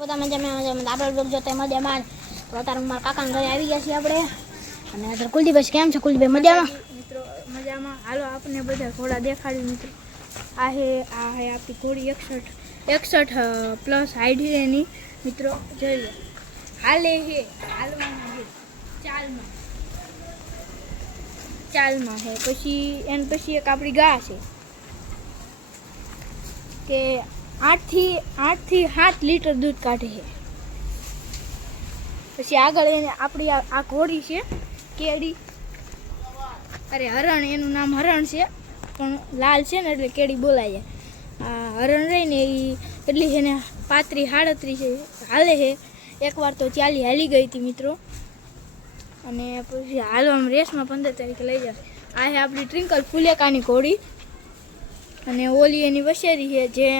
બધા મજામાં આપણે બ્લોગ જોતા મજામાં. તો અત્યારે મારા કાકાના ઘરે આવી ગયા છીએ આપણે. અને અત્યારે કુલદીપભાઈ કેમ છે? કુલદીપભાઈ મજામાં? મિત્રો મજામાં. હાલો આપણે બધા ઘોડા દેખાડ્યું મિત્રો. આ હે આપણી ઘોડી 61 પ્લસ હાઈટ છે એની મિત્રો. જોઈએ હાલે હે, હાલવામાં હે, ચાલમાં હે. પછી પછી એક આપણી ગા છે કે 8 થી 7 લીટર દૂધ કાઢે છે. પછી આગળ એને આપણી આ ઘોડી છે કેડી, હરણ, એનું નામ હરણ છે પણ લાલ છે ને એટલે કેડી બોલાય. આ હરણ રહીને એ એટલી છે ને 35-37 છે હાલે છે. એકવાર તો 40 હાલી ગઈ હતી મિત્રો. અને પછી હાલવામાં રેસમાં 15 તારીખે લઈ જશે. આ છે આપણી ટ્વિંકલ ફુલેકાની ઘોડી. અને ઓલી એની વસેરી છે જે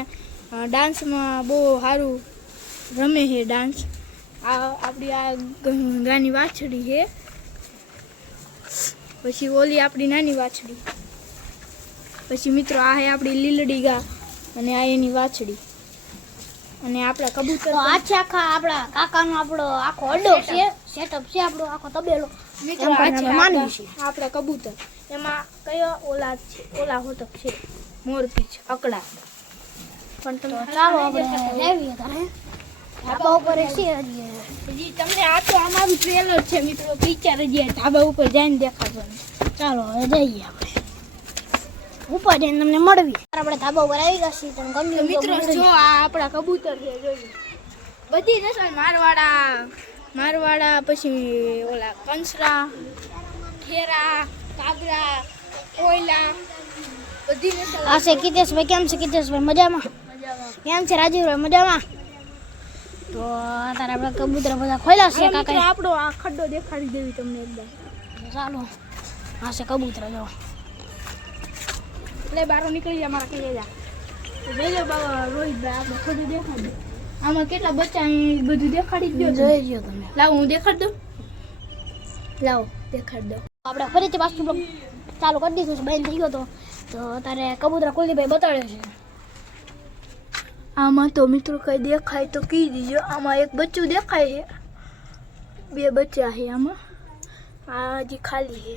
ડાન્સમાં બહુ સારું રમે છે ડાન્સ. આ આપણી આ ગાની વાછડી છે. પછી ઓલી આપણી નાની વાછડી. પછી મિત્રો આ છે આપણી લીલડી ગા અને આ એની વાછડી. અને આપણા કબૂતર તો આ છે આખા આપણા કાકાનો આપણો આખો અડ્ડો છે, સેટઅપ છે આપણો આખો તબેલો. મિત્રો આપણા કબૂતર એમાં કયો ઓલા છે, ઓલા હોતક છે મોરપીંછ અકડા. પણ તમે ચાલો આપણે લેવીએ તારે ધાબા ઉપર છે હજી તમને આ તો અમારું ટ્રેલર છે મિત્રો. પિક્ચર હજી ધાબા ઉપર જઈને દેખાડો. ચાલો હવે જઈએ આપણે ઉપર જઈને તમને મળવી. આપણે ધાબા ઉપર આવી ગયા છીએ. તમે ગમ્યું મિત્રો જો આ આપણા કબૂતર છે જોઈએ. બધી નસલ મારવાડા, પછી ઓલા કંસરા, ખેરા, કાગરા, કોયલા, બધી નસલ. આ છે કિતેશભાઈ. કેમ છે કિતેશભાઈ? મજામાં? કેમ છે રાજીવભાઈ? મજામાં? તો અત્યારે આપણે કબૂતર બધા ખોલ્યા છે કાકા. આપણો આ ખડ્ડો દેખાડી દેવી તમને એકદમ. ચાલો આ છે કબૂતર. જો એટલે બારો નીકળી જાય મારા કલેજા. જોઈ લો બાબા રોહિતભાઈ, આપણે ખડું દેખાડી. આમાં કેટલા બચ્ચા બધું દેખાડી જ દો. જોઈ લ્યો તમે. લાવો હું દેખાડ દઉં. લાવો દેખાડ દઉં. આપણે ફરીથી પાછું બ્લોગ ચાલુ કરી દીધું છે. બંધ થઈ ગયો તો અત્યારે કબૂતર કુલદીપભાઈ બતાડે છે. આમાં તો મિત્રો કઈ દેખાય તો કહી દીજો. આમાં એક બચ્ચું દેખાય છે, 2 બચ્ચા છે આમાં. આ હજી ખાલી છે.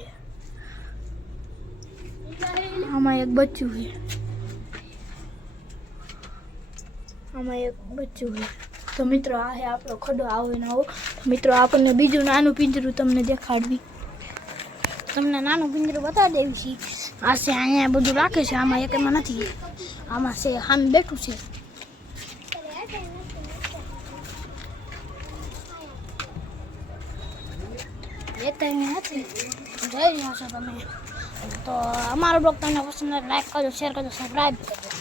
આમાં એક બચ્ચું છે, આમાં એક બચ્ચું છે. તો મિત્રો આ છે આપણો ખડો. આવો ને આવો મિત્રો. આપણને બીજું નાનું પિંજરું તમને દેખાડવી. તમને નાનું પિંજરું બતાવી દેવી છે. આ છે અહીંયા બધું રાખે છે. આમાં એકમાં નથી. આમાં છે સામે બેઠું છે. એક નથી. જોઈ રહ્યા છો તમે. તો અમારો બ્લોગ તમને પસંદ આવે લાઈક કરજો, શેર કરજો, સબસ્ક્રાઈબ કરજો.